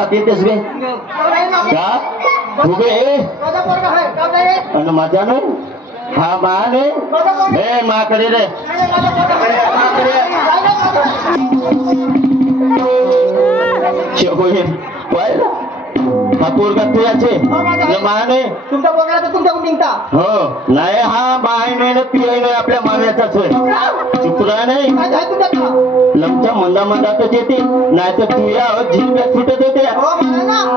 जात येतेस गे का उभे आणि माझ्या नाही हा माने हे माकडे रे पाहिलं हा पोरगा तुझ्याचे माने तुमचा पोरगा तर तुमच्या निघता हो नाही हा माय नाही पिय नाही आपल्या माम्याचाच चुकला नाही लमच्या मंदा मंदातच येते नाही तर तू या झिरप्या सुटत होते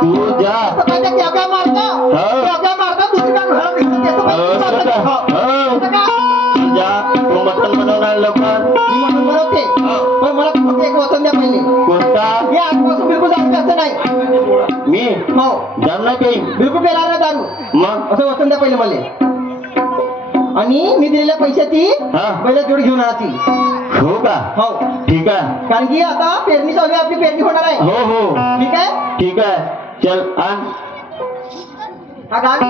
तू जा जा तू मटण बनवणार लवकर बनवते पण मला फक्त एक वचन द्या पहिले कोणता मी आजपासून बिलकुल जास्त नाही मी हो जाणार काही बिलकुल पेला नाही दारू मग असं वचन द्या पहिले मला आणि मी दिलेल्या पैशाची पहिला जोड घेऊन आणायची हो का हो ठीक आहे कारण की आता पेरणी चालू आपली पेरणी होणार आहे हो हो ठीक आहे ठीक आहे चल आण हा गाडी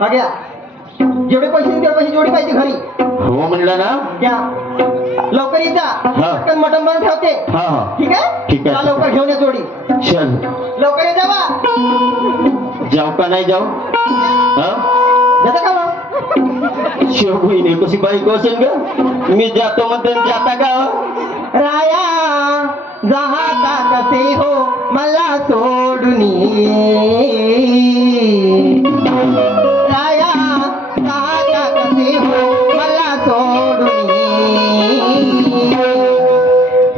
हा घ्या जेवढे पैसे तेवढे पैसे जेवढे पाहिजे घरी हो म्हणलं ना घ्या लवकर येता मटण बनवून ठेवते ठीक आहे ठीक आहे लवकर घेऊन या जोडी चल लवकर ये जावा जाऊ का नाही जाऊ जाता का मग शिवभुईने कशी बाईक असेल ग मी जातो म्हणते जाता का राया जाता कसे हो मला सोडून राया जाता कसे हो मला सोडून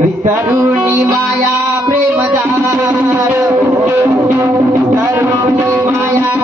विसरून माया प्रेमदार विसरून माया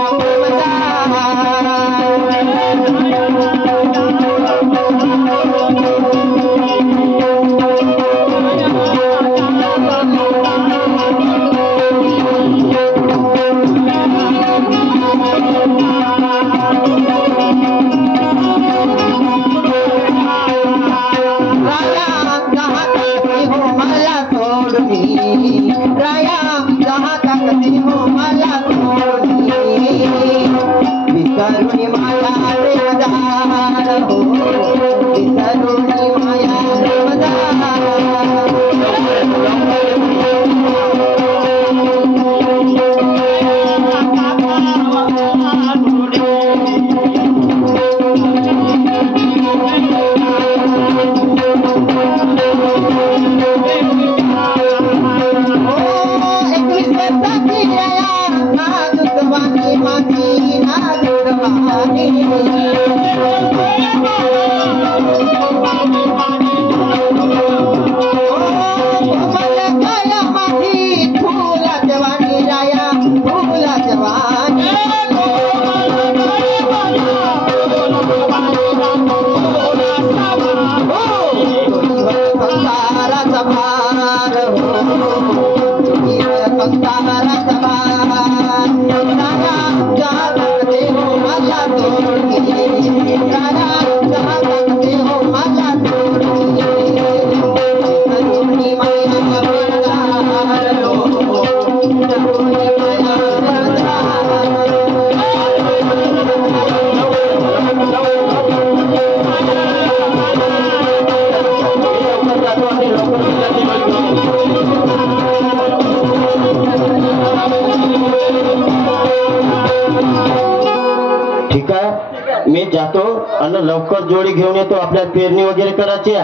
मी जातो आणि लवकर जोडी घेऊन येतो आपल्या पेरणी वगैरे करायची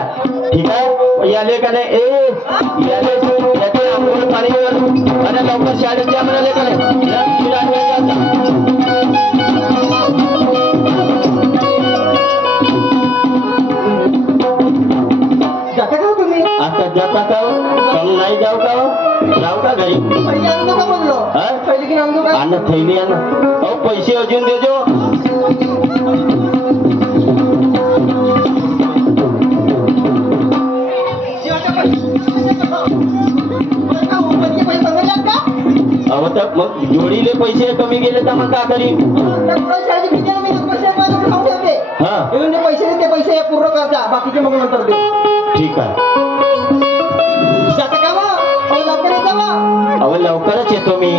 ठीक आहे याले का नाही याचे आंघोळ पाणी आणि लवकर शाळेत या म्हणाले का नाही जाता का तुम्ही आता जाता का कम नाही जाऊ का जाऊ का घरी अन्न थैली अन्न अहो पैसे अजून देजो अहो तर मग जोडीले पैसे कमी गेले तर मग का करी पैसे ते पैसे पूर्ण करता बाकीचे मग नंतर दे ठीक आहे जाता का लवकर येता अहो लवकरच येतो मी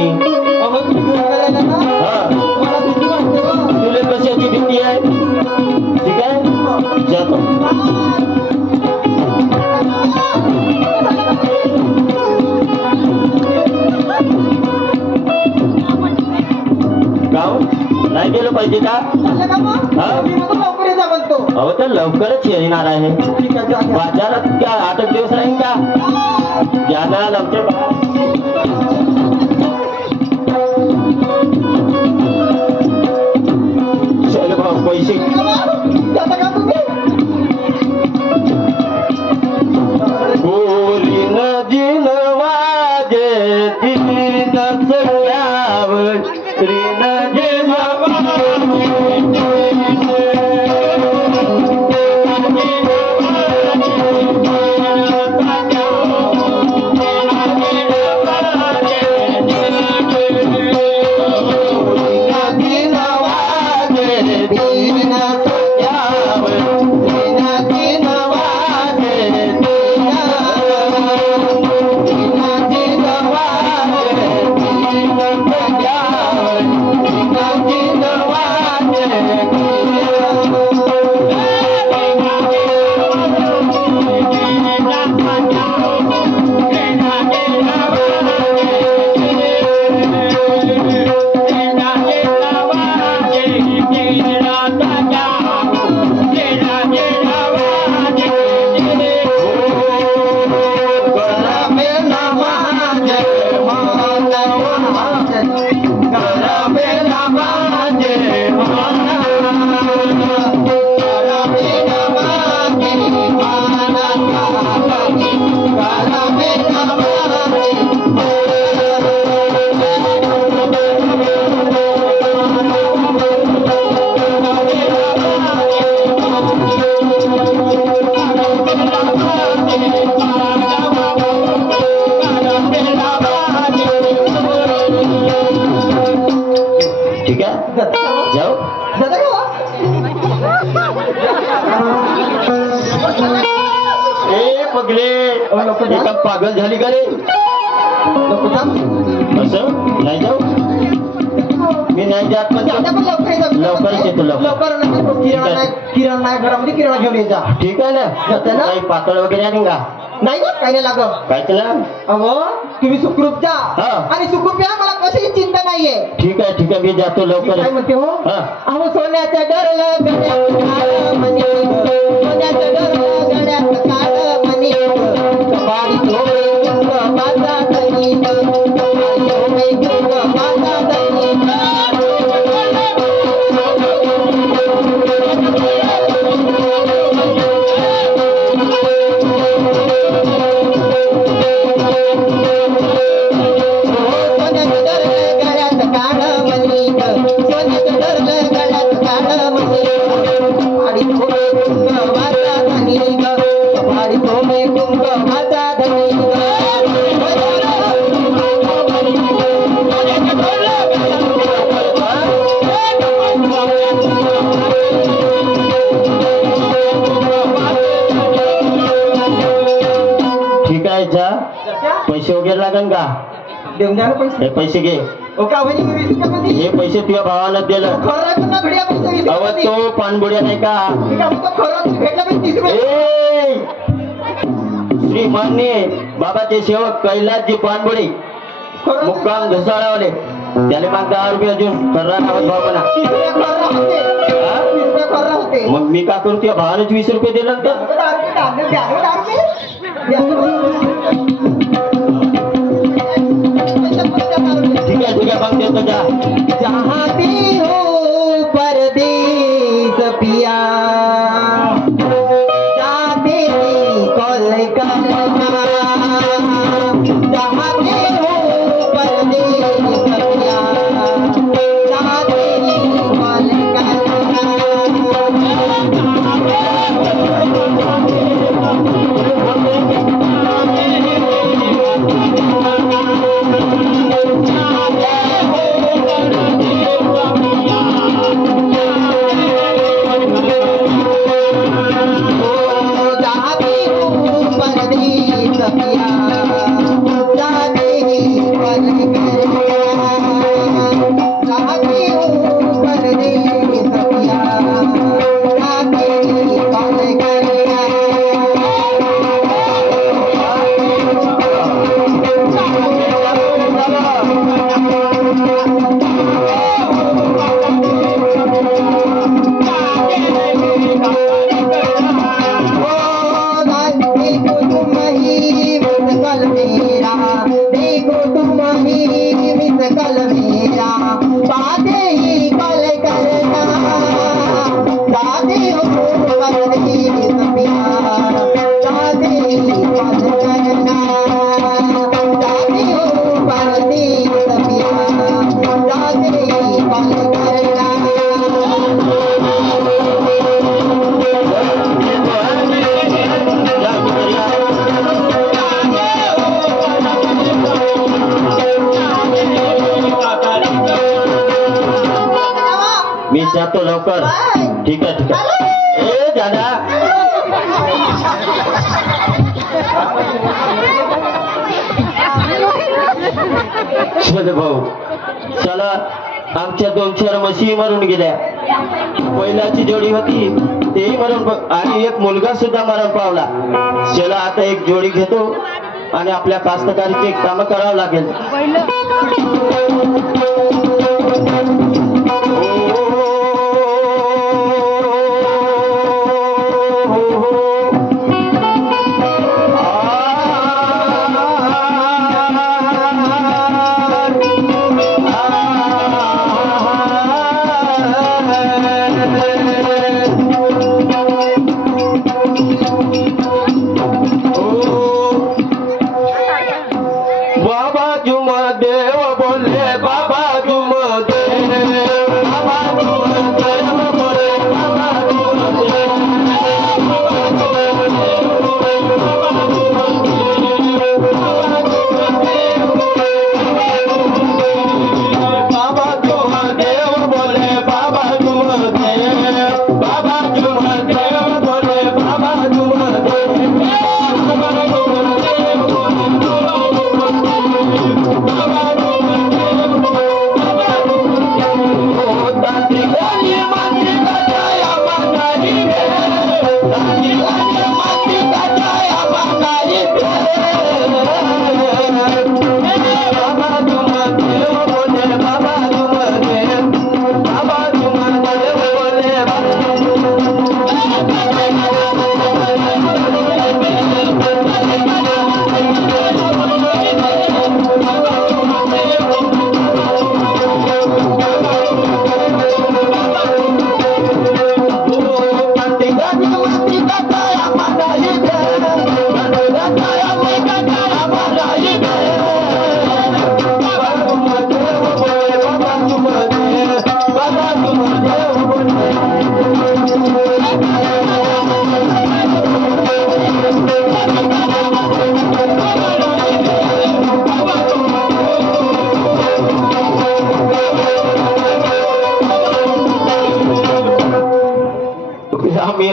तुला कशाची भीती आहे ठीक आहे जातो पाहिजे का? चाललं का मग? हा? मी म्हणतो लवकर ये जा म्हणतो. अहो तर लवकरच येणार आहे. ठीक आहे, जा, जा. बाजारात क्या 8 दिवस राहील का? ज्यादा लवकर चल भाऊ पैसे जाता का तुम्ही? गोरी नदीन वाजे तीन सगळ्याव श्री नदीन ठीक आहे जाऊ. जाता का? ए पगले एका पागल झाली का रे? नको जा. असं नाही जाऊ मी नाही जात पण जाता पण लवकर ये जा. लवकरच येतो, लवकर. लवकर नका. किराणा नाही घरामध्ये किराणा घेऊन ये जा. ठीक आहे ना. जाते ना? काही पातळ वगैरे आहे का? नाही ना, काही नाही लागत. काय तुला? अहो तुम्ही सुखरूप जा हा. आणि सुखरूप या, मला कशाची चिंता नाहीये. ठीक आहे मी जातो मी लवकर. काय म्हणते हो? हा. अहो सोन्याचं डरलं गड्यात काळं मणी, सोन्याचं डरलं गड्यात काळं मणी, कपाळी सोने गुंग माझा धनी, कपाळी सोने गुंग माझा धनी. सोन्याचं डरलं गड्यात काळं मणी, सोन्याचं डरलं गड्यात काळं मणी, कपाळी सोने गुंग माझा धनी, कपाळी सोने गुंग माझा धनी. ठीक आहे जा. पैसे वगैरे लागन का? देऊन द्या ना पैसे. हे पैसे घे. ओ का वहिनी, मी 20 रुपयामध्ये? हे पैसे तुझ्या भावाला दिलं. खरं राहतो ना भिड्या पैसे 20 अव रुपयामध्ये? तो पानबुड्या नाही का? मी काय म्हणतो, खरं तुम्ही भेटला पाहिजे 30 रुपये. ए श्रीमान्य बाबाचे सेवक कैलासजी पानबुडी खरं मुक्काम घसाळावाले त्याला मग 10 रुपये अजून खर्रा नावात भावाला. 30 रुपये खरं होते. हा? 30 रुपये खरं होते. मग मी का करू? तुझ्या भावालाच 20 रुपये दिलं तर. 10 रुपये, 10 रुपये, 10 रुपये, 10 रुपये. ठीक आहे मग देतो जा. जहाँ भी हो परदेस पिया, जाते कोलकाता, जहाँ भी हो परदेस पिया, जाते कोलकाता. नहीं मिस कल मेरा बातें ही कल करना दादी हो बंदी सपिया दादी कल करना दादी हो बंदी सपिया दादी कल करना मी जातो लवकर. ठीक आहे ठीक आहे. ए दादा चल भाऊ चला आमच्या 2-4 म्हशी मरून गेल्या. पहिल्याची जोडी होती तेही मरण आणि एक मुलगा सुद्धा मरण पावला. चला आता एक जोडी घेतो आणि आपल्या कास्तकारीचे काम करावं लागेल.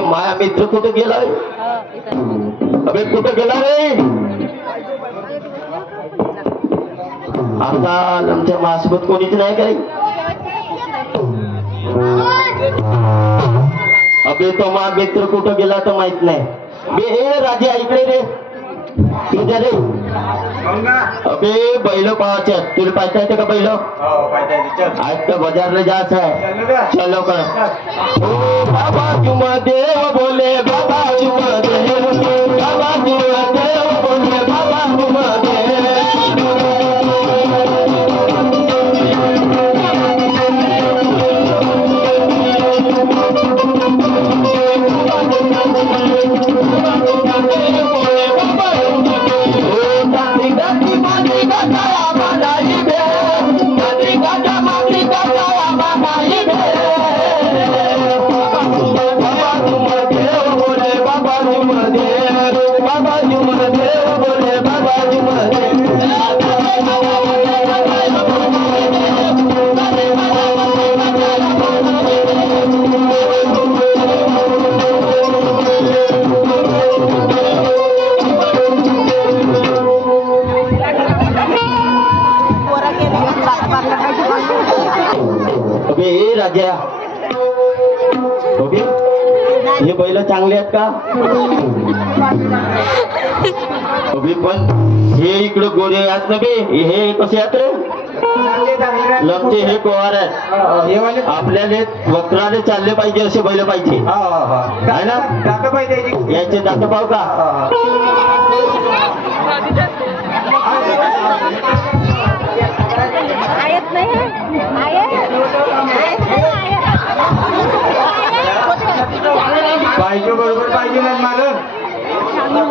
माया मित्र कुठे गेलाय? अबे कुठे गेला रे? आता आमच्या माझ्यासोबत कोणीच नाही काही. अबे तो मा मित्र कुठं गेला तर माहित नाही. बे राजे ऐकले रे तुझ्या रे. अबे बैल पाहायचे तुला पाहता येते का बैल? आज तर बाजारला जायचं आहे. चल लवकर. बाबा तुम देव बोले बाबा तुम देव बाबा तुम देव बोले बाबा तुम राजा. ओके हे बैल चांगले आहेत का? अभि पण हे इकडे गोरे आहेत ना बे. हे कसे आहेत रे? लमचे हे कोवार आहेत. आपल्याला वक्राने चालले पाहिजे असे बैल पाहिजे आहे ना. याचे दात पाहू का?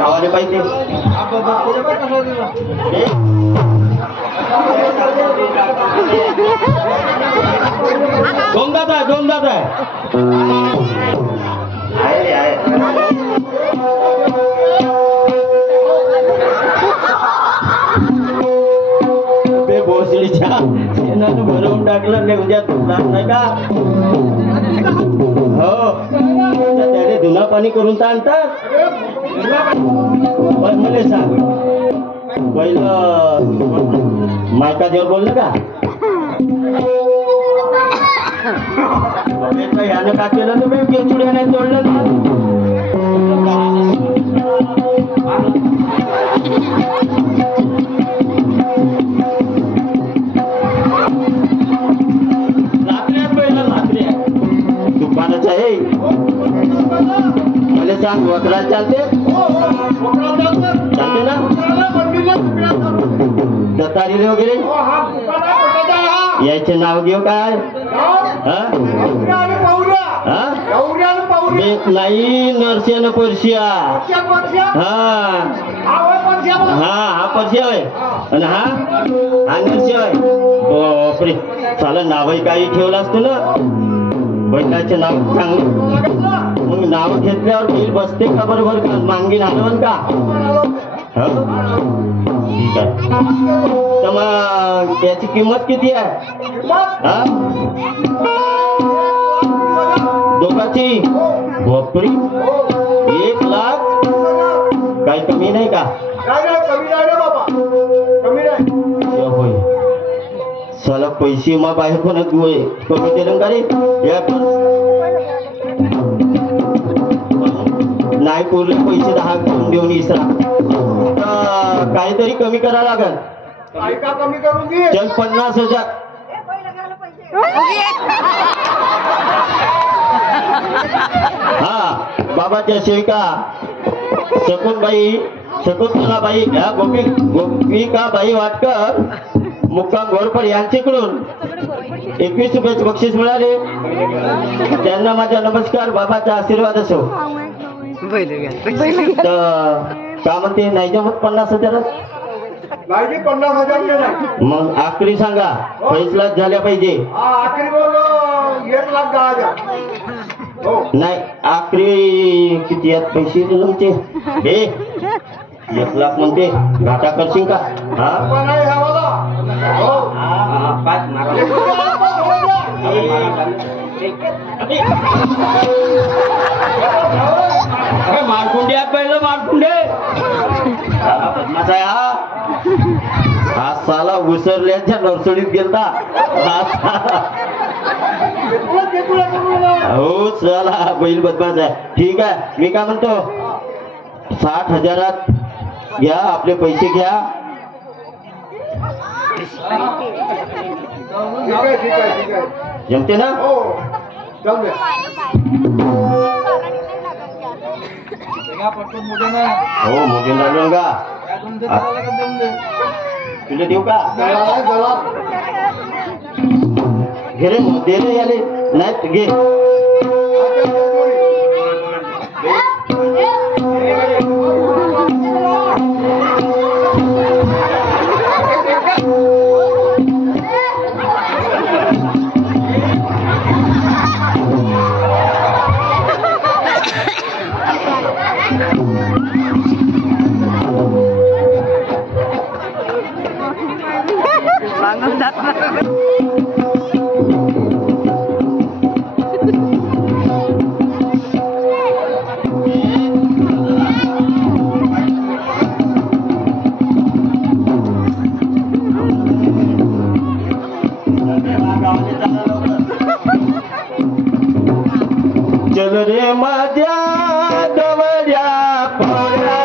गावाले पाहिजे डोंगात आहे डोंगात आहे ते भोसडीच्या शेणानं भरवून टाकलं नाही उद्या तुला नाही का हो त्याने धुना पाणी करून तर आणतात पण मला सांग पहिलं मायका देव बोललं का यानं का केलं तर मी केचुड्या नाही तोडलं ना लाकड्यात पहिलं लाकड्या दुकानाचं आहे मला सांग वकरा चालते चालते ना दत्तारीले वगैरे याचे नाव घेऊ काय नाही नरसेन पर्शिया हा हा पर्शिया आहे आणि हा नरसिया आहे बापरे चाला नावही काही ठेवलं असतं ना बैलाचे नाव चांगले मग नाव घेतल्यावर बैल बसते का बरोबर का मांगी हलवल का ठीक आहे तर मग त्याची किंमत किती आहे दोघाची बापरी 1 लाख काही कमी नाही का होय चला पैसे मग बाहेर पण कमी दिलं का रे नाही पुरले पैसे 10 करून देऊन इसरा काहीतरी कमी करावं लागल कमी करून दे चल 50,000 हा बाबाच्या सेविका शकुंतलाबाई ह्या गोपिकाबाई वाटकर मुक्काम घोरपड यांच्याकडून 21 रुपयाचे बक्षीस मिळाले त्यांना माझा नमस्कार बाबाचा आशीर्वाद असो का म्हणते नाही जमत 50,000 नाही 50,000 मग आखरी सांगा पैसला झाल्या पाहिजे आखरी 1,10,000 नाही आखरी किती आहेत पैसे तुमचे 1 लाख म्हणते घाटा करशील का मारकुंडे पहिलं मारकुंडे बदमाश आहे हा साला उसरल्याच्या नर्सरीत गेलता हो चला बैल बदमाश आहे ठीक आहे मी काय म्हणतो 60,000 घ्या आपले पैसे घ्या जमते ना हो मोठे झालो का तुला देऊ का घे रे दे रे याले नाही घे चल रे माझ्या डवऱ्या पोळ्या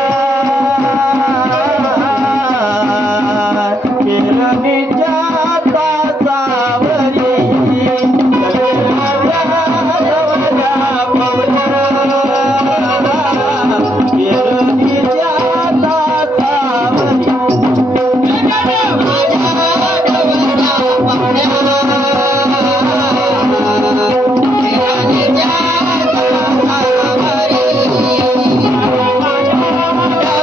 केरणीच्या तासावरी चल रे माझ्या डवऱ्या पोळ्या केरणीच्या तासावरी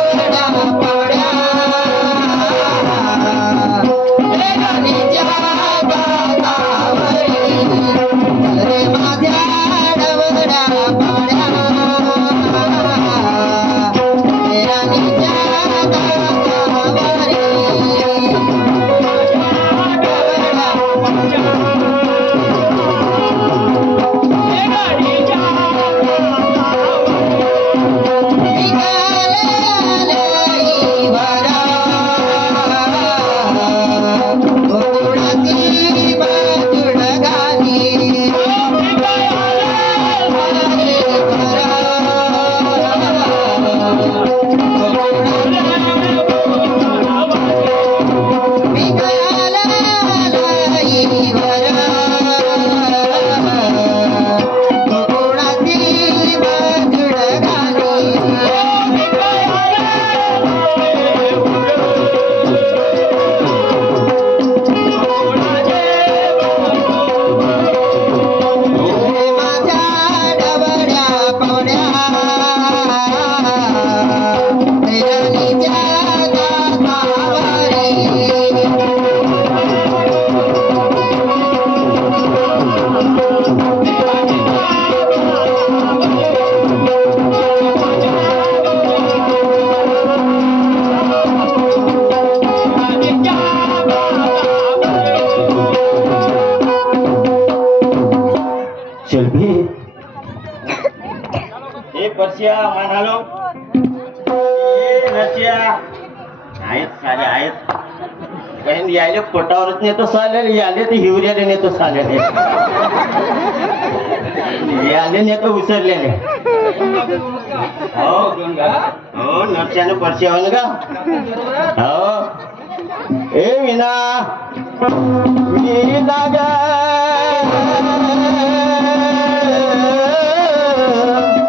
नरसिया म्हणालो ए नरसिया आहेत साले आहेत काही यायले पोटावरच नेतो साले याले तर हिवऱ्याले नेतो साल्याने याले नेतो उसरल्याने हो हो नरसियाने परशी हो का हो ए विना विना ग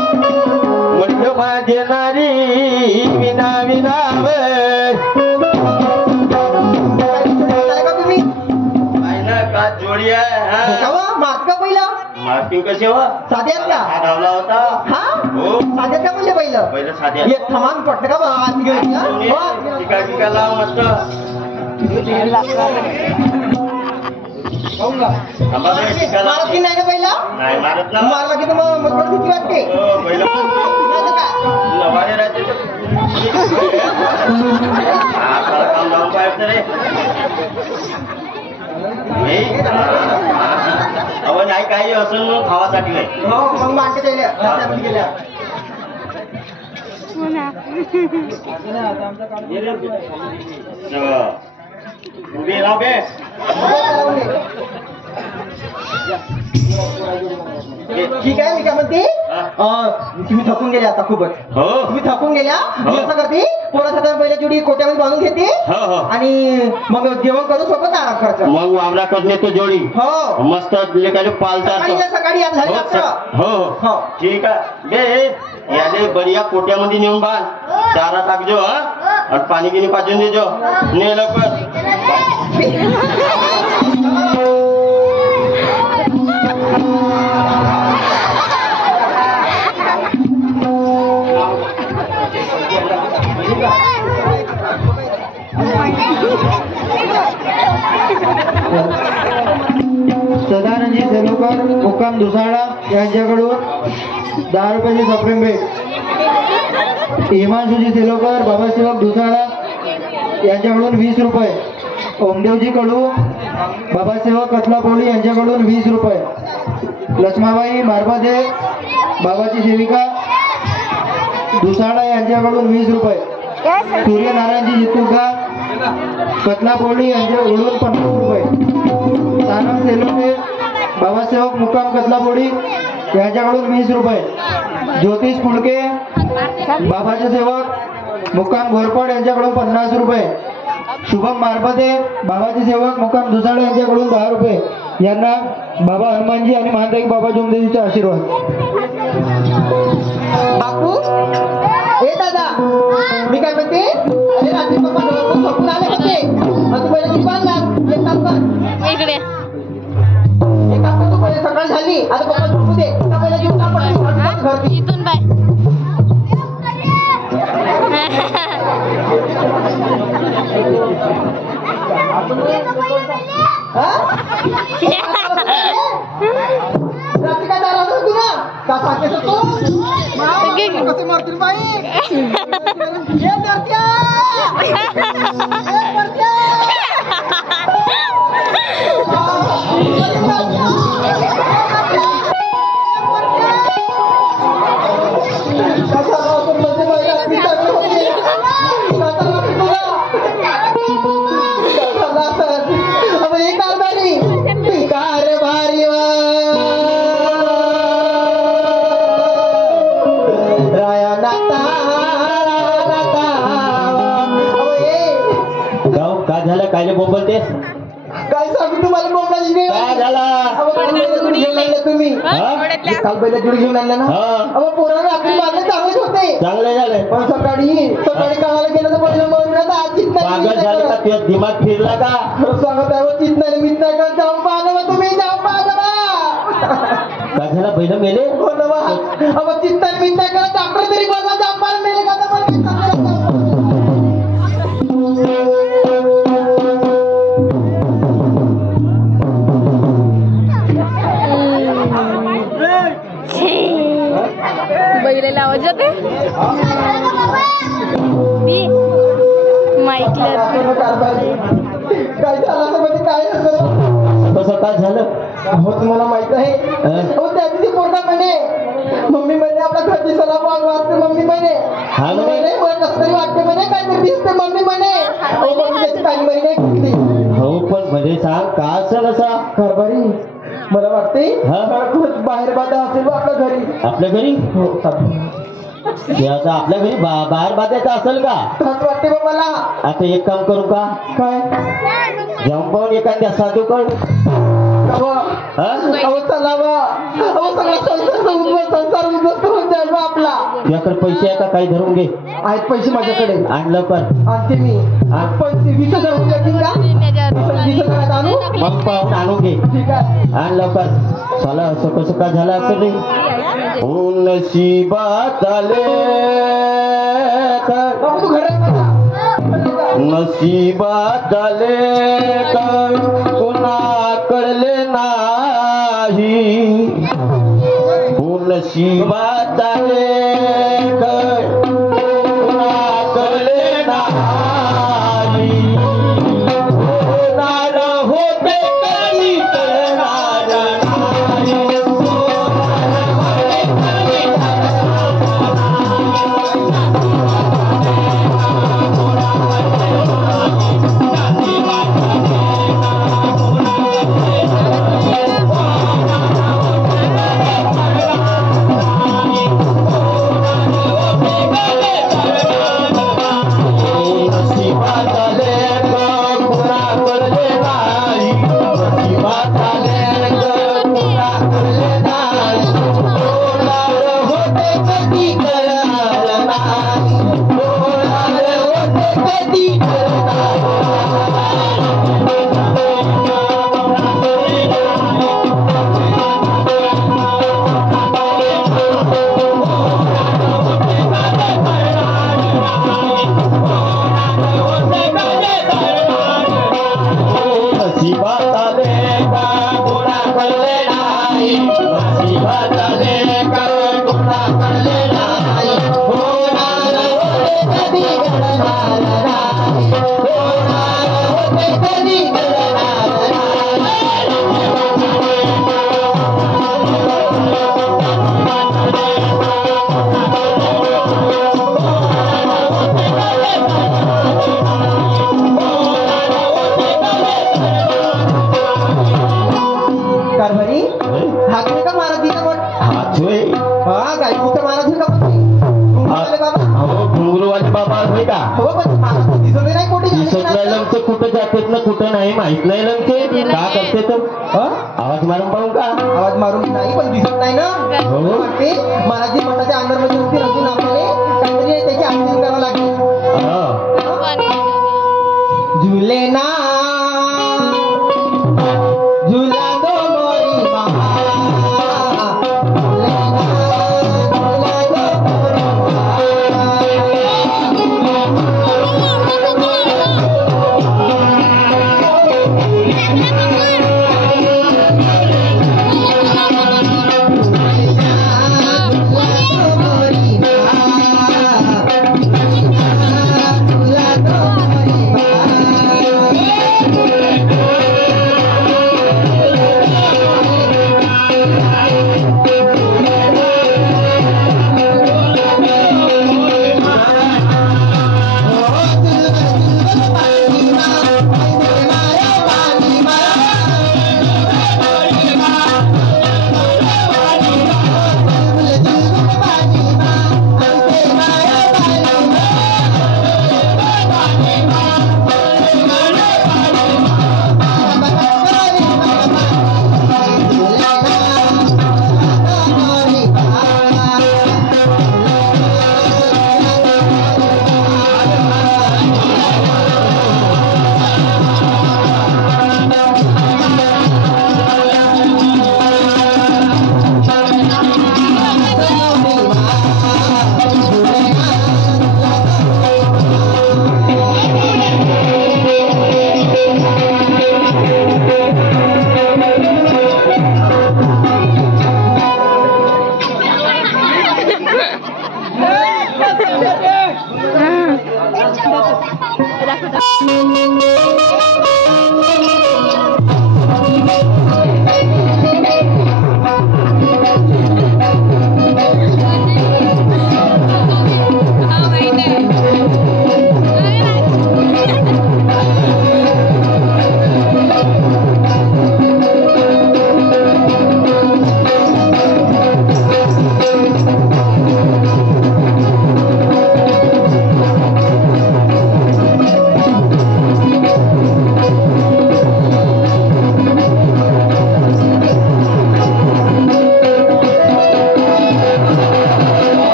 म्हटलं माझे नारी विना विना का जोडी आहे माग पहिला मार्किंग कसे हो साध्यात का धावला होता हा हो साध्यात का पहिले पहिलं पहिलं साध्या ये थमान पटलं का बा हात घेऊन टिका टिका लाव मस्त थांबा बे, टिका लाव. मारत की नाही ना पहिला नाही मारत ना मारला की तुम्हाला मग किती वाटते हो, पहिलं नाही तर काय लवाडे राहते हा साला काम लावून पाहिजे रे अहो नाही काही असं म्हणून खावासाठी नाही हो मग मागे गेल्या उभी राह बे ठीक आहे मी काय म्हणते तुम्ही थकून गेल्या आता खूपच हो तुम्ही थकून गेल्या मी असं करते पोरात हातात पहिल्या जोडी कोट्यामध्ये बांधून घेते हो हो आणि मग जेवण करून सोबत आराम खर्च मग वावरा करणे तो जोडी हो मस्त लेकाले पालता सकाळी आज झाली रात्र. हो हो. ठीक आहे बे याले बढिया कोट्यामध्ये नेऊन बांध चारा टाकजो हा आणि पाणी गिनी पाजून देजो ने लवकर सदानंदजी सेलुकर मुक्काम दुसाळा यांच्याकडून 10 रुपयाची सप्रेम भेट हिमांशुजी सेलुकर बाबासेवक दुसाळा यांच्याकडून 20 रुपये ओमदेवजी कडू बाबासेवक कतलापोळी यांच्याकडून 20 रुपये लक्ष्माबाई मारबादे बाबाची सेविका दुसाळा यांच्याकडून 20 रुपये सूर्यनारायणजी जितुका कतलापोळी यांच्याकडून 50 रुपये सानम सेलोटे बाबासेवक मुक्काम कतलापोळी यांच्याकडून 20 रुपये ज्योतिष फुलके बाबाचे सेवक मुक्काम घोरपड यांच्याकडून 50 रुपये शुभम मारपते बाबाचे सेवक मुक्काम दुसाळे यांच्याकडून 10 रुपये यांना बाबा हनुमानजी आणि महादेव बाबा जुमदेवीचे आशीर्वाद बापू हे दादा मी काय म्हणते अरे रात्री पप्पा झोपून आले होते तू पहिले किती बांधला एक काम कर इकडे एक काम कर तू पहिले सकाळ झाली आता पप्पा झोपू दे आता पहिले जीव काम पडतो इथून बाय रात्री काय दारा होती ना का सांगते तू कसे मारतील बाई ये दर्त्या कायले बोलतेस काय सांगू तुम्हाला मोबाईल काय झाला तुम्ही हा? काल पहिल्या जुडी घेऊन आणल्या ना हा. अहो पोराला आपली मागणी चांगलेच होते चांगले झाले पण सकाळी कामाला गेलं तर पहिलं म्हणून आज चित पागल झाले का तुझा दिमाग फिरला का सांगत आहे चित नाही मीत नाही करत जाऊन पाहा ना तुम्ही जाऊन पाहा काय झाला पहिलं मेले हो ना बा अहो चित नाही मीत नाही करत डॉक्टर तरी बोलवा जाऊन पाहा मेले का तर मला बैलेला आवाज जाते मी माईकला काय झालं म्हणजे काय तसं काय झालं हो तुम्हाला माहित आहे हो त्या दिवशी पोरगा म्हणे मम्मी म्हणे आपल्या दिसायला वाघ वाटते मम्मी म्हणे. हा म्हणे? म्हणे मला कसं तरी वाटते म्हणे काहीतरी दिसते मम्मी म्हणे. अहो मम्मी त्याची काली बाई नाही घेतली. हो पण म्हणजे सांग का असेल असा कारभारी मला वाटते हा? बाहेर बाधा असेल बा आपल्या घरी. आपल्या घरी हो चालेल. ते आता आपल्या घरी बाहेर बाध्याचं असेल का? असं वाटते बा मला. आता एक काम करू का? काय जाऊन पाहून एखाद्या साधू कळ अहो चला बा. अहो सगळा संसार उद्ध्वस्त होऊन जाईल बा आपला. तुझ्याकडे पैसे आहे का? काही धरून घे. आहेत पैसे माझ्याकडे. आण लवकर. आणते मी. पैसे 20,000 रुपये येतील का? 20,000 आणू. मग पाहून आणून घे. ठीक आहे. आण लवकर. चला असं कसं का झालं असं नाही. हो नशिबात आले तर बाबा, तू घरात बसा. नशिबात आले तर पुन्हा कळले नाही. हो नशिबात आले तर पुन्हा कळले नाही. होणार होते काही कळणार नाही. कुठं जातात ना कुठं नाही माहित नाही लंके का करते तर आवाज मारून पाहू का? आवाज मारून नाही पण दिसत नाही ना. वाटते महाराजी मठाच्या अंदर मध्ये होती अजून आपल्याला काहीतरी त्याची आरती करावं लागेल. झुले ना झुला दो मोरी मामा.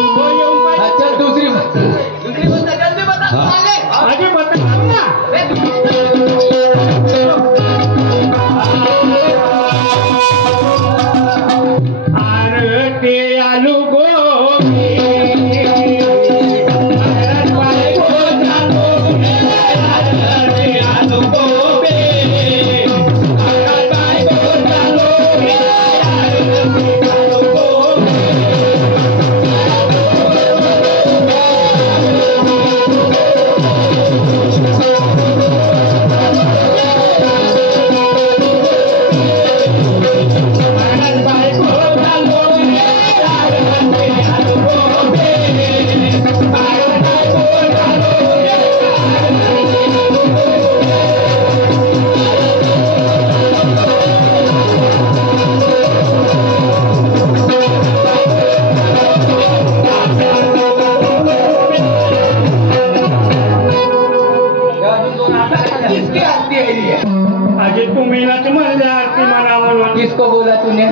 हा, चल दुसरी बता जल्दी बता साले. आगे बता ना. अरे ते आलू गोबी आलू गोबी किसकी आरती है ये? अजय तू मेलाच म्हणले आरती मला म्हणून किसको बोला तूने?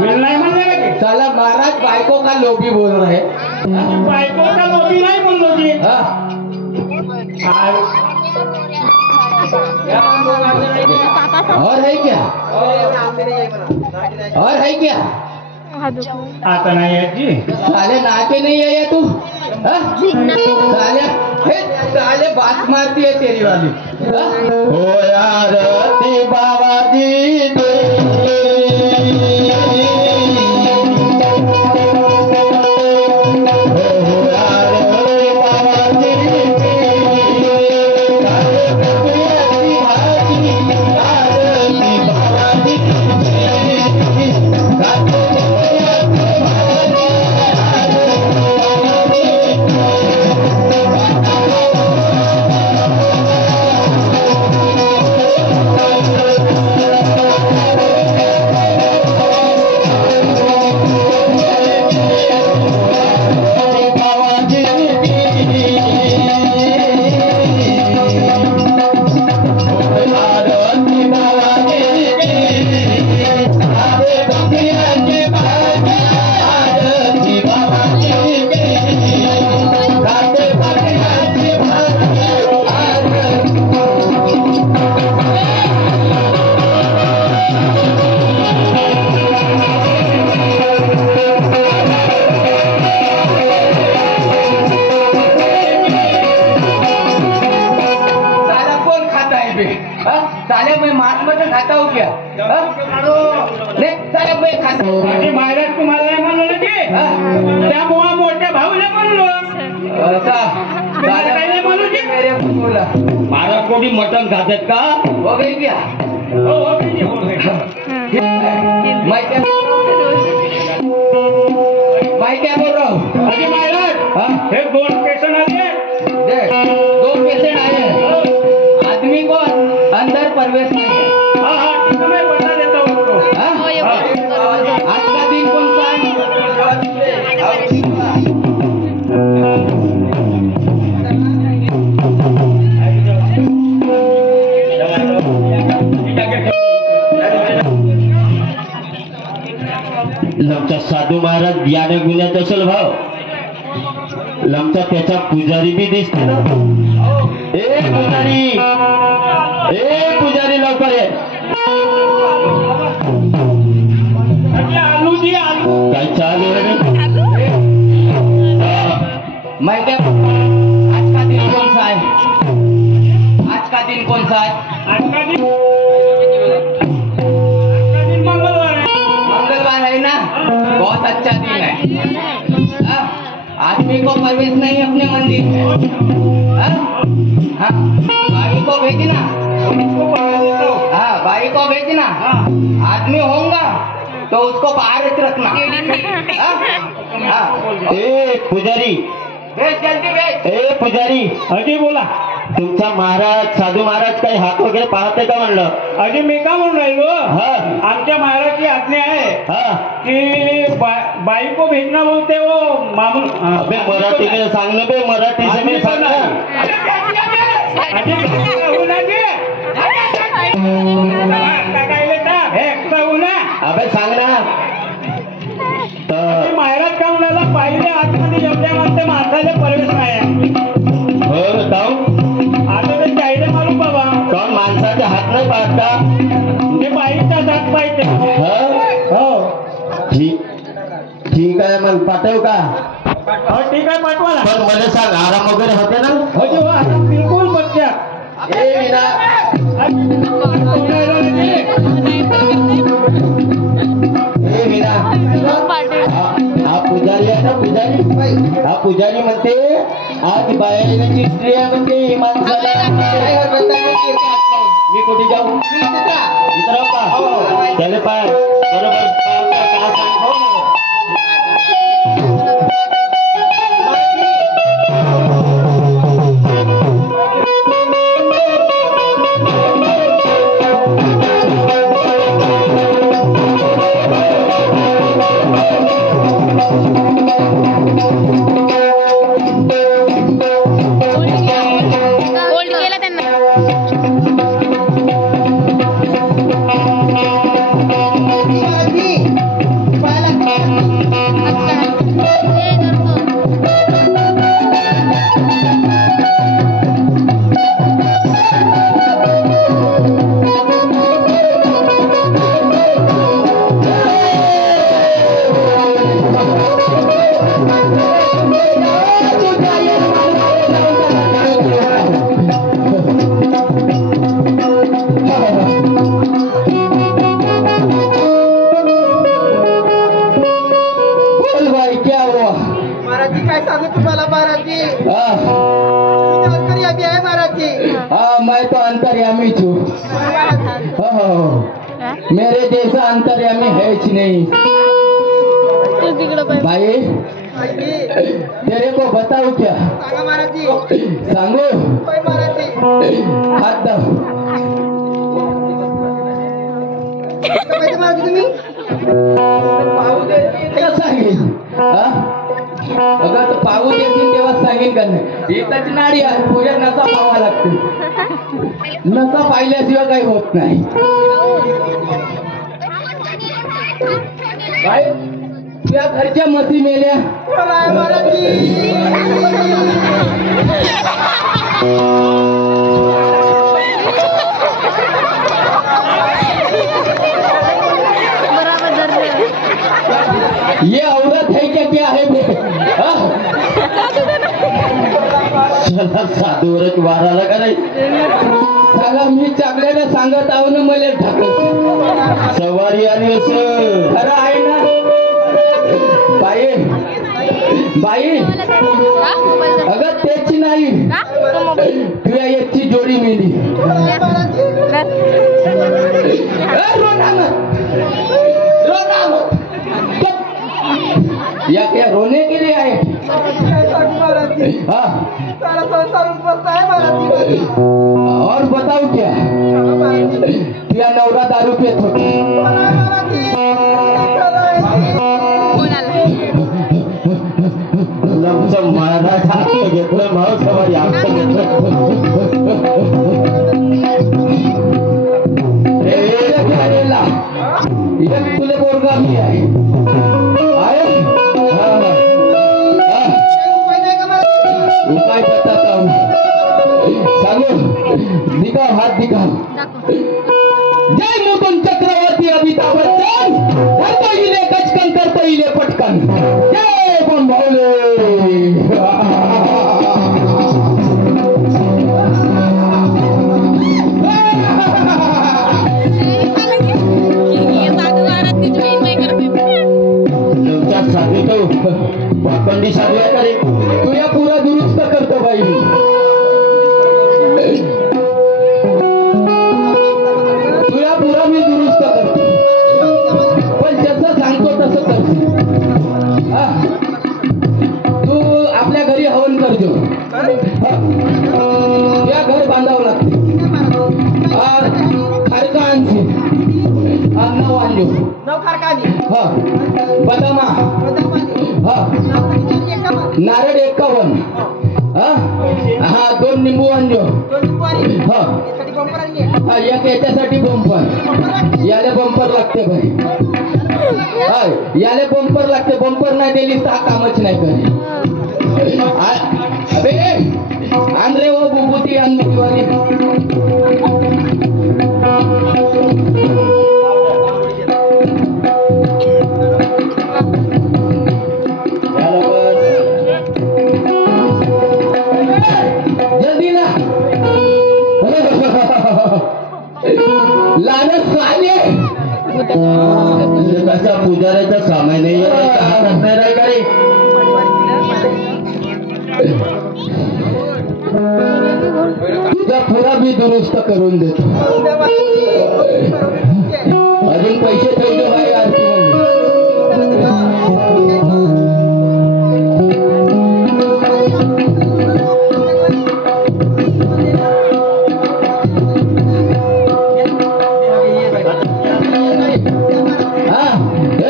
मेल नाही म्हणले की साला महाराज बायको का लोभी बोल रहा है. बायकोचा लोभी नाही म्हणलो की हाँ? और है क्या? और है क्या? आता नाही याची साले नाचे नहीं है ये तू? हाँ? साले बात मारती है तेरी वाली. हाँ? हो यार ती बाबाजी दे हो यार ती बाबाजी दे भाजी आरती बाबाजी साला कौन खाता है बे? हाँ? साले मैं मांस मटन खाता हूँ क्या? हाँ? नहीं साले मैं खाता हूँ. माझी महाराज तुम्हाला नाही म्हणलं की हाँ? त्यामुळे मोठ्या भाऊला म्हणलो ऐसा साले काय म्हणू की मेरे को बोला. महाराज कोणी मटण खातात का हो गई क्या? हो हो की हो मैं क्या बोल रहा हूँ? अजी महाराज हाँ? हे 2 स्टेशन आले देख 2 पेशेंट आए हैं. आदमी को अंदर प्रवेश नहीं है. हा हा ठीक है, मैं बता देता हूँ उसको. हाँ? हो ये आज का दिन कौन सा है? लमचा साधू महाराज याने गुन्ह्यात असेल भाव लमचा त्याचा पुजारी बी दिसते ना ए पुजारी लवकर ये अजी आलू जी आलू काय चालू आहे रे? मैं क्या आज का दिन कौन सा है? आज का दिन कौन सा है? आज का दिन मंगलवार है. मंगलवार है ना? बहुत अच्छा दिन है. हाँ? आदमी को प्रवेश नहीं अपने मंदिर में. हाँ? हाँ? भाई को भेजना. इसको बता देता हूँ. हाँ भाई को भेजना. हाँ. आदमी होगा तो उसको बाहर रखना. हाँ? हाँ. ए पुजारी भेज जल्दी भेज. ए पुजारी अजी बोला. तुमचा महाराज साधू महाराज काही हात वगैरे पाहते का म्हणलं अजी मी का म्हणून राहिलो हा आमच्या महाराजची आज्ञा आहे हा की बाई को भेजना बोलते वो मामूल अबे मराठी में सांगणं बे मराठी से मी सांगणं अजी कहू ना की काय लेता हे कहू ना अबे सांग ना तर महाराज का म्हणाला पाहिले आता ते माणसाला प्रवेश नाही हो जाऊ आता ते चायले मालूम बाबा कोण माणसाच्या हात नाही पाहत का ते बाईचा दात पाहिजे हो ठीक आहे मग पाठव का हो ठीक आहे पाठवा ना पण मला सांग आराम वगैरे होते ना हो जेव्हा आता बिलकुल बघत्या ए विना ए विना हा पुजारी आहे ना पुजारी हा पुजारी म्हणते आज बायाने चिठ्ठी आहे म्हणते माणसाला मी कुठे जाऊ इथं राहू का त्याला पाय बरोबर का सांग होल्ड केला त्यांना काय सांगू तुम्हाला महाराजी अंतर्यामी आहे महाराजी हाँ मैं तो अंतर्यामी छू मेरे जैसा अंतर्यामी है ही नहीं तू तिकडं भाई तेरे को बताऊं क्या सांगा महाराजी सांगू होय महाराजी हाथ दो पाहिजे महाराजी तुम्ही काय सांगेल अगं तो पाहू देतील तेव्हा सांगेन का नाही एकच नाडी आहे पुढे नसा पाहावा लागतो नसा पाहिल्याशिवाय काही होत नाही काय तुझ्या घरच्या मती मेल्या महाराजी बराबर धरलं ये औरत है क्या है बे साधूवरच वाराला का नाही साला मी चांगल्याला सांगत आहो ना मला ढाकत सवारी आणि असं खरं आहे ना बाई बाई अगं त्याची नाही तुझ्या याची जोडी मिली या क्या रोने के लिए आए हाँ सारा संसार उद्ध्वस्त आहे महाराजी और बताओ क्या तुझ्या नवरा दारू पित होती महाराज घेतलं भाऊ सवारी आमचं एक तुले पोरगा मी आहे उपाय करता सांगू दिखाओ हात दिखाओ जय मुकुंद चक्रवर्ती अमिताभ बच्चन करतो इले कचकन करतो इले पटकन जय बम भोले साधू तो पंडित साधू आहे करे तुझ्या पुरा दुरुस्त करतो बाई तुझ्या पुरा मी दुरुस्त करतो पण जसं सांगतो तसं करतो तू आपल्या घरी हवन करजो तुझ्या घर बांधावं लागते खारका आणते अन्न वांजो नव खारकानी हा बदामा हा नारळ 51 हा 2 निंबू आणजो हा हा एक याच्यासाठी बंपर याला बंपर लागते भाई याला बंपर लागते बंपर नाही दिली तर कामच नाही करे लालच आले कसा पुजाऱ्याचा सामान नाही हातात नाही राहिला रे. तुझा पुरा मी दुरुस्त करून देतो. अजून पैसे ठेवले बाई आरती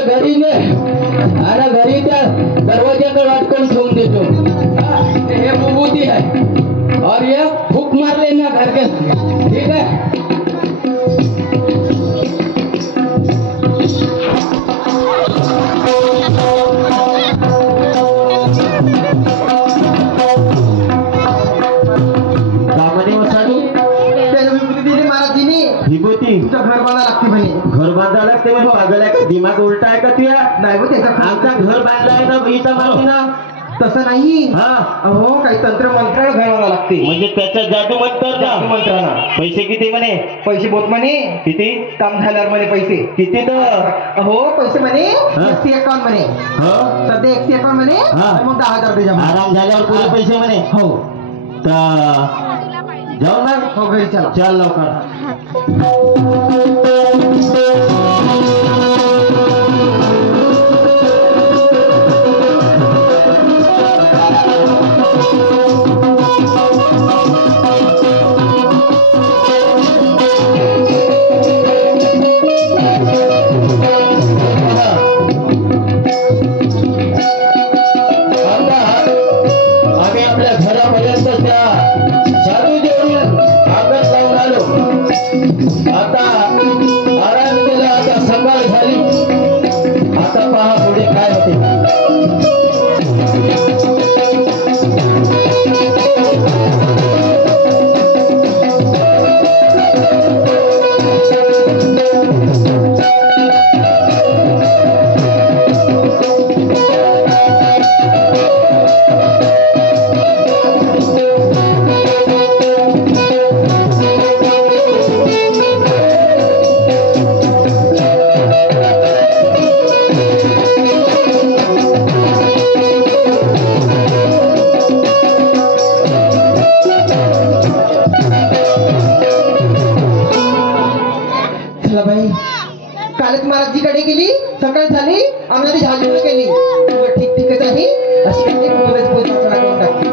घरी ने अरे घरी त्या दरवाजाकडे वाटकून ठेवून देतो. हे विभूती है और ये फूक मार लेना घर के. ठीक है. विभूती तुझं घर बांधा लागते म्हणे. घर बांधायला लागते म्हणजे पागल आहे का? दिमाग उलटा आहे का तुया? नाही हो त्याचा आमचा घर बांधलाय ना बहीचा मातीनं. तसं नाही. हा अहो काही तंत्र मंत्राला घर बांधा लागते. म्हणजे त्याच्या जादू मंत्र मंत्राला पैसे किती म्हणे? पैसे बोत म्हणे. किती? काम झाल्यावर म्हणे पैसे किती तर? अहो पैसे म्हणे हा. 151 म्हणे. हो सध्या 151 म्हणे. हा. आणि मग 10,000 द्यायच्या म्हणे. आराम झाल्यावर पुरे पैसे म्हणे. हो तर जाऊ ना. हो घरी चला. चल लवकर. आम्ही आपल्या घरापर्यंत त्या साधू देऊन आगत लावून आलो. आता आराम केला. आता सकाळ झाली. आता पहा पुढे काय होते. चला बाई कालच महाराजीकडे गेली. सकाळ झाली. आम्हाला झाली केली. ठीक ठीकच आहे. अशी काही पूजाच पूजा करून टाकली.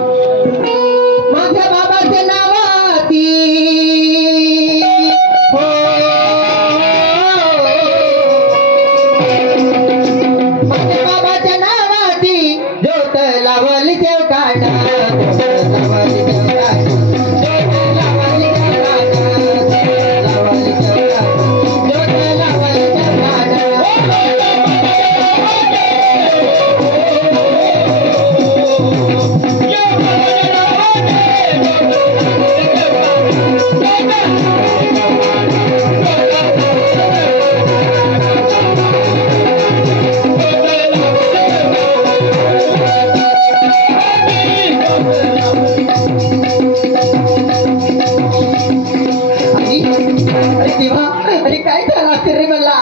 माझ्या बाबाच्या नावाती हो माझ्या बाबाच्या नावाती ज्योत लावली देव काढा. लावली देव काढा. लावली देव काढा. लावली देव अरे देवा. अरे काय झालं असेल रे मला.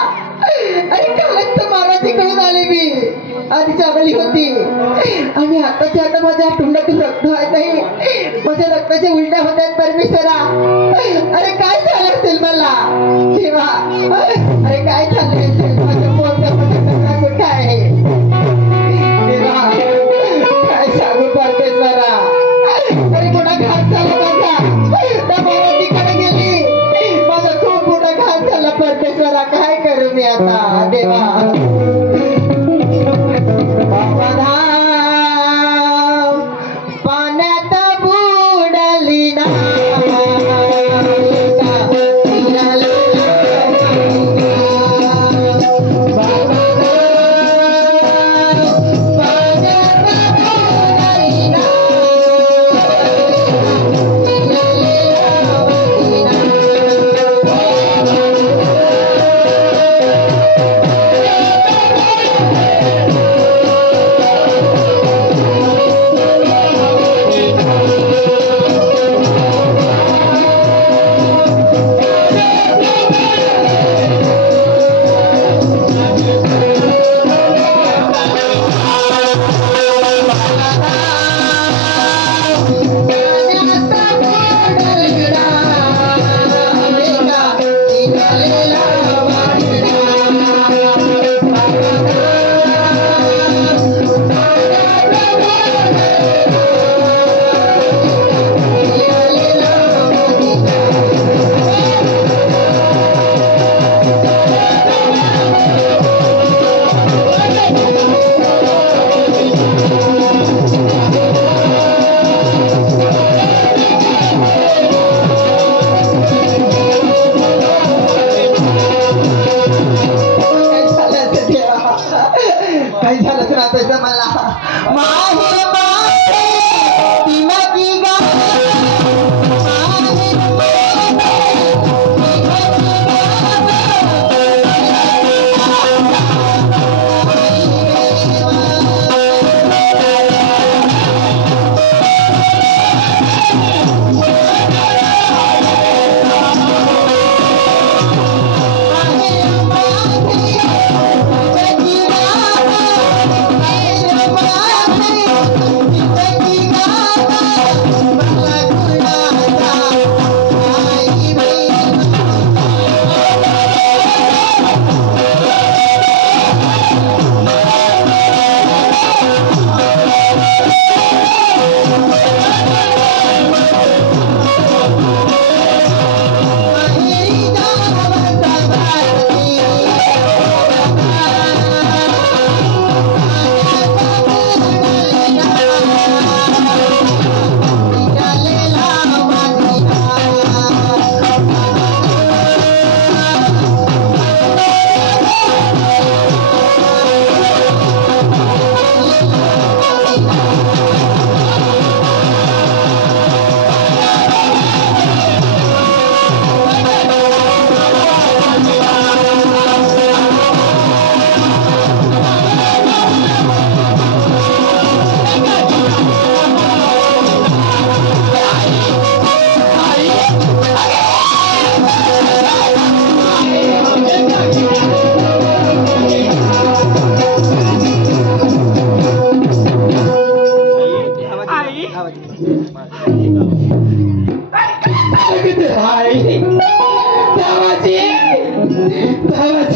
अरे कालच तर महाराजीकडून आले मी. आधी चांगली होती आणि आताच्या आता माझ्या तोंडातून रक्त वाहत आहे. माझ्या रक्ताच्या उलट्या होत्यात परमेश्वरा. अरे काय झालं असेल मला देवा. अरे काय झालं असेल. माझं पोट कुठं आहे देवा. काय सांगू परमेश्वरा. अरे मोठा घात झाला माझा. त्या महाराजीकडे गेली. माझा खूप मोठा घात झाला परमेश्वरा. काय करू मी आता देवा. पाण्यात बुडली ना बाबा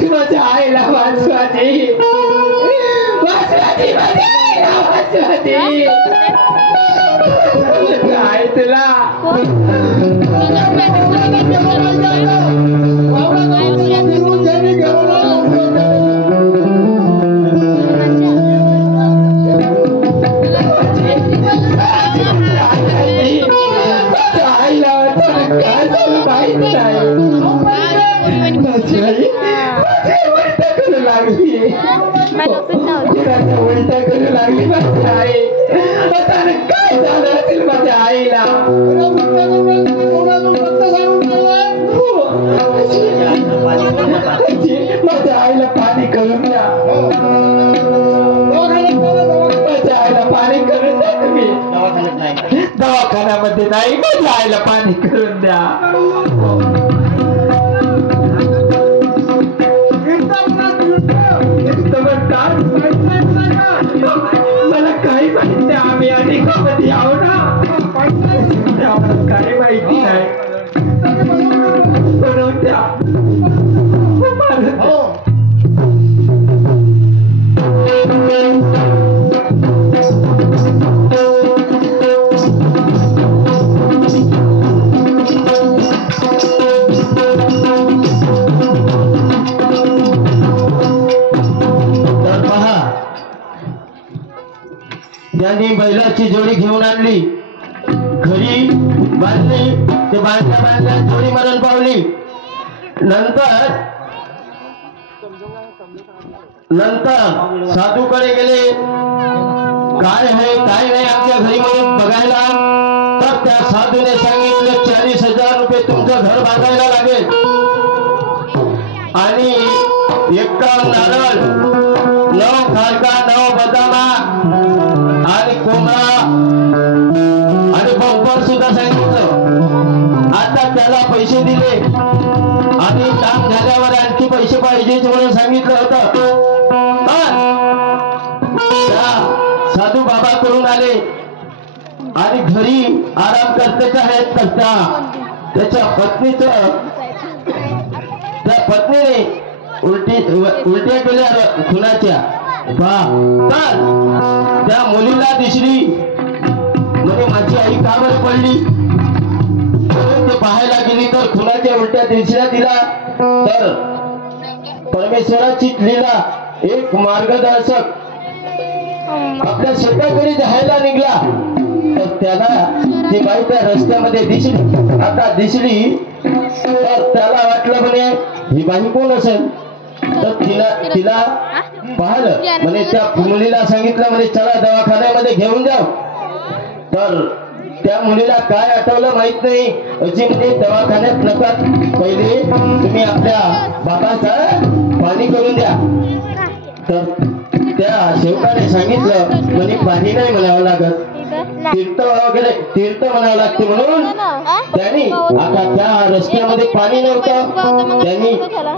माझ्या आईला वाचवाची वाचवाची माझ्या आईला वाचवाची काय तुला उलटा करू लागली माझी आई काय झालं असेल माझ्या आईला माझ्या आईला पाणी करून द्या माझ्या आईला पाणी करून द्या तुम्ही दवाखान्यामध्ये नाही माझ्या आईला पाणी करून द्या मला काही माहिती नाही आम्ही अनेकामध्ये आहो ना काही माहिती नाही बनवून द्या त्यांनी बैलाची जोडी घेऊन आणली घरी बांधली ते बांधल्या जोडी मरण पावली नंतर साधूकडे गेले काय आहे काय नाही आमच्या घरी म्हणून बघायला तर त्या साधूने सांगितलं 40,000 रुपये तुमचं घर बांधायला लागेल आणि 1 नारळ 9 खारका 9 बदामा आणि कोंबडा आणि बंपर सुद्धा सांगितलं आता त्याला पैसे दिले आणि काम झाल्यावर आणखी पैसे पाहिजे म्हणून सांगितलं होतं त्या साधू बाबा करून आले आणि घरी आराम करतेच आहेत करता त्याच्या पत्नीने उलट्या केल्या खुनाच्या तर त्या मुलीला दिसली म्हणजे माझी आई का बरं पडली ते पाहायला गेली तर खुनाच्या उलट्या दिसल्या तिला तर परमेश्वराची लीला एक मार्गदर्शक आपल्या शेताकडे जायला निघला तर त्याला ती बाई त्या रस्त्यामध्ये दिसली आता दिसली तर त्याला वाटलं म्हणे ही बाई कोण असेल तर तिला पाहिलं म्हणजे त्या मुलीला सांगितलं म्हणजे चला दवाखान्यामध्ये घेऊन जाऊ. तर त्या मुलीला काय आठवलं माहित नाही. अशी म्हणजे दवाखान्यात नका, पहिले तुम्ही आपल्या बाबाचं पाणी करून द्या. तर त्या सेवकाने सांगितलं म्हणे पाणी नाही म्हणावं लागत, तीर्थ वगैरे तीर्थ म्हणावं लागते. म्हणून त्यांनी आता त्या रस्त्यामध्ये पाणी नव्हतं, त्यांनी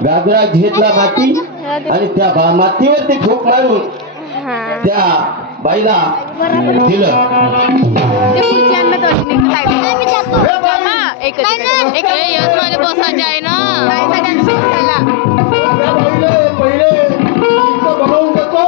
गाजरा घेतला माती आणि त्या मातीवरती फूक मारून त्या बाईला दिलं. मला बसायचे आहे ना. पहिले बनवून देतो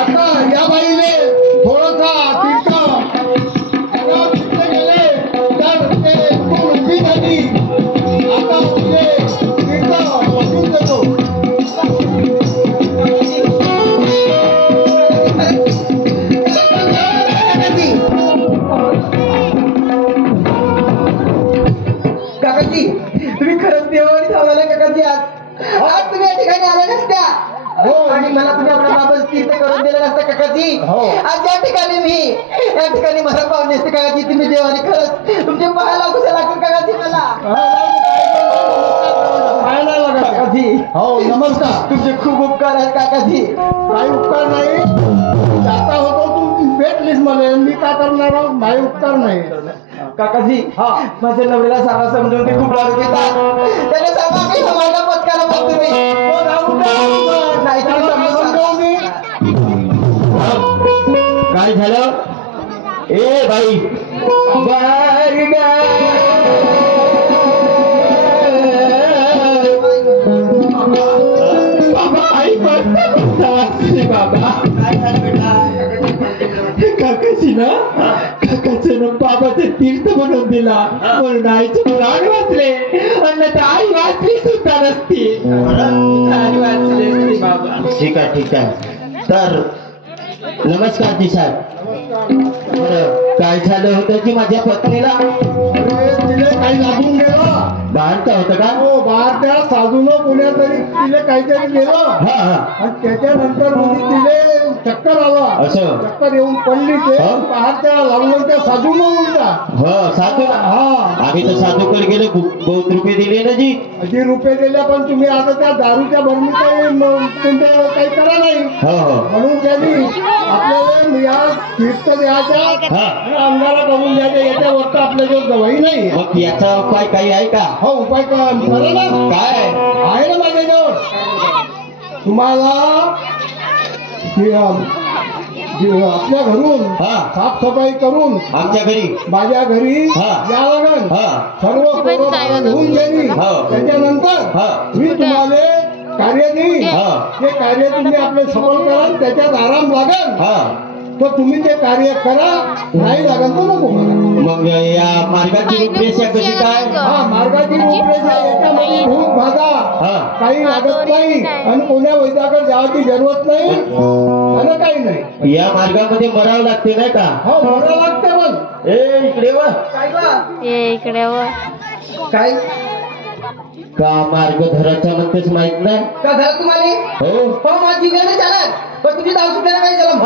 आता या बाईने थोडासा गेले तर ते उभी झाली. आता बसून देतो. काकाजी तुम्ही खरंच देवानी थांबला काकाजी. आज तुम्ही या ठिकाणी आल्या नसत्या आणि मला तुम्ही आपल्या बाबाच तीर्थ करून दिलं नसतं काकाजी. आज या ठिकाणी मी या ठिकाणी मला पाहुणे असते काकाजी. तुम्ही देवाने खरंच तुमचे पाहायला कुठे लागतील काकाजी मला. काकाजी हो नमस्कार. तुमचे खूप उपकार आहेत काकाजी. काही उपकार नाही. जाता होतो तू भेटलीस मला, मी काय करणार आहोत. माझे उपकार नाही. काकाजी माझ्या नवऱ्याला सांगा समजून ते खूप दारू पितात. त्याने सांगा की समाजा पत्काला मग तुम्ही नाही तुम्ही समजून काय झालं? ए बाई बाबा आई बाबा काकाशी ना काकाचं बाबाचं तीर्थ बनवून दिला म्हणून आईचे प्राण वाचले. आणि आई वाचली सुद्धा नसती. आई वाचली असती बाबा. ठीक आहे ठीक आहे. तर नमस्कार जी साहेब. काय झालं होतं की माझ्या पत्नीला तिला काही लागून गेलं. बाहेरचं होतं का? हो बाहेर त्या साधूनं पुण्यातरी तिला काहीतरी गेलं हा हा. आणि त्याच्यानंतर म्हणजे तिले चक्कर आला. असं? चक्कर येऊन पडली. ते हा? पहाटच्या लागून त्या साधूनं उलटा. हो साधू ना. हा आम्ही तर साधूकडे गेलो, बहुत रुपये दिले ना जी. 10 रुपये दिले पण तुम्ही आता त्या दारूच्या भरणी काही करा नाही. हो हो. म्हणून त्यांनी आपल्याला या तीर्थ द्यायच्या हा. आणि अंगाला करून द्यायच्या. याच्यावर आपल्याजवळ गवाही नाही. मग याचा उपाय काही आहे का? हो उपाय करा ना. काय आहे ना माझ्याजवळ. तुम्हाला आपल्या घरून हा. साफसफाई करून आमच्या घरी माझ्या घरी हा. या लागेल. हा. सर्व पोरं घेऊन गेली. हो. त्याच्यानंतर हा. मी तुम्हाला कार्य देईन. हा. ते कार्य तुम्ही आपलं सफल कराल. त्याच्यात आराम लागेल हा. तर तुम्ही ते कार्य करा. नाही लागेल तर नको करा. मग या मार्गाची रूपरेषा कशी काय? हा मार्गाची रूपरेषा याच्यामध्ये भूत भाजा हा. काही लागत नाही आणि कोण्या वैद्याकडे जायची जरूरत नाही आणि काही नाही. या मार्गामध्ये मरावं लागते नाही का? हो बरं लागते पण. ए इकडे वा. काय बा? ये इकडे व. काय का मार्ग धराचा म्हणतेच माहित नाही. का झालं तुम्हाला? हो हो माझी गरज चालत पण तुझी दारू सुटायला काय झालं?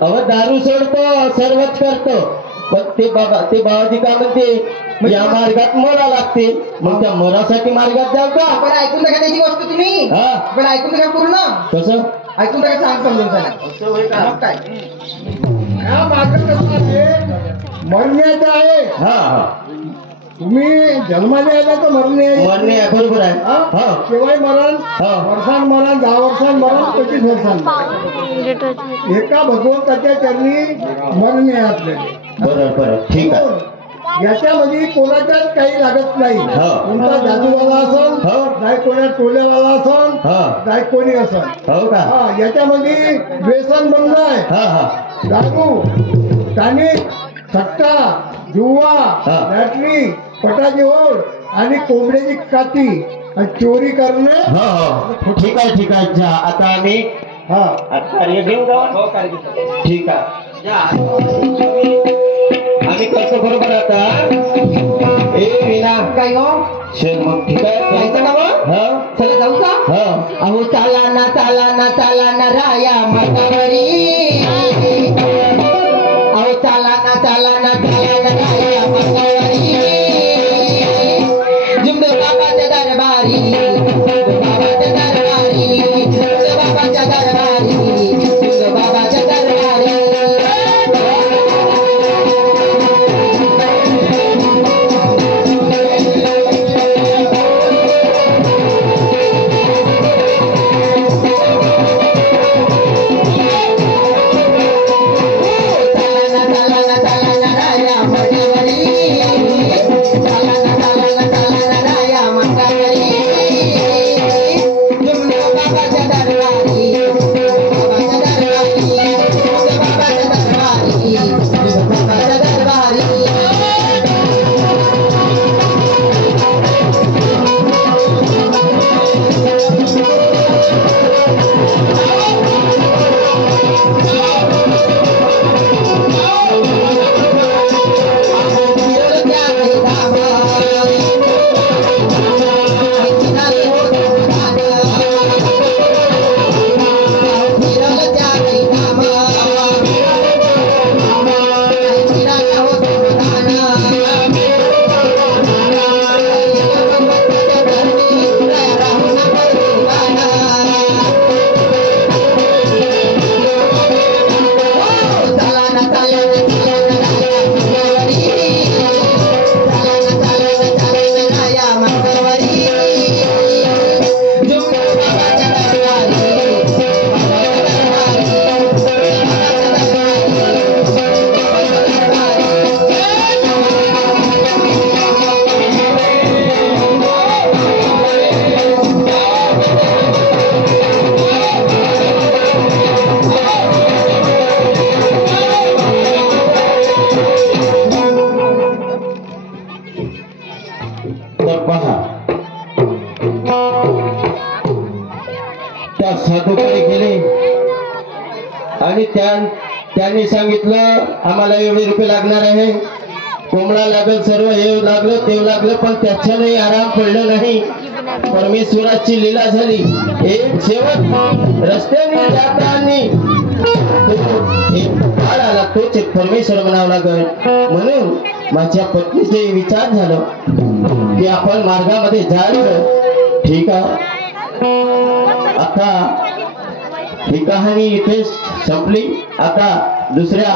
दारू दारू सोडतो सर्वच करतो पण ते बाबाजी काय म्हणते या मार्गात मरा लागते. मग त्या मरासाठी मार्गात जाऊ का? पण ऐकून नका त्याची गोष्ट तुम्ही. हा. पण ऐकून नका पूर्ण. कसं? ऐकून नका सांग समजून सांगा. मग काय हा मार्ग कसा आहे मरण्याचा आहे. हा हा. तुम्ही जन्माला आला तर मरणे आहे. मरणे आहे, बरोबर आहे. हा? हा. शिवाय मरण हा. वर्षान मरण 10 वर्षान मरण 25 वर्षान मरण. एका भगवंताच्या चरणी मरणे आहे आपल्याला. बरोबर बरोबर ठीक आहे. याच्यामध्ये कोणाच्याच काही लागत नाही. हो. कोणता जादूवाला असन, हो. नाही कोणा टोलेवाला असन, हा. नाही कोणी असन. हो का? हा, याच्यामध्ये व्यसन बंद आहे. हा हा दारू, टानिक, सट्टा, जुवा, हा. लॅटरी, पटाची ओढ आणि कोंबड्याची काती आणि चोरी करणे. हो हो ठीक आहे ठीक आहे. जा आता आम्ही हा, कार्य घेऊ का? ठीक आहे आम्ही करतो बरोबर. आता ए मीना काय हो चल मग ठीक आहे. जायचं का मग? हा चला जाऊ का? हा अहो चाला ना राया मातावरी. अहो चाला ना राया मातावरी. जुमडो बाबाच्या दरबारी, बाबाच्या दरबारी, जुमडो बाबाच्या दरबारी, जुमडो बाबाच्या दरबारी. तर पहा त्या साधूकडे गेले आणि त्यांनी सांगितलं आम्हाला एवढे रुपये लागणार आहे. कोंबडा लागल, सर्व हे लागलं ते लागलं, पण त्याच्याने आराम पडलं नाही. परमेश्वराची लीला झाली. एक शेवट रस्त्याने जाताना एक काळ आला, तोच एक परमेश्वर म्हणावं लागल. म्हणून माझ्या पत्नीचे विचार झालं की आपण मार्गामध्ये जायचं. ठीक आहे. आता ही कहाणी इथेच संपली. आता दुसऱ्या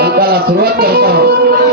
अंकाला सुरुवात करतो.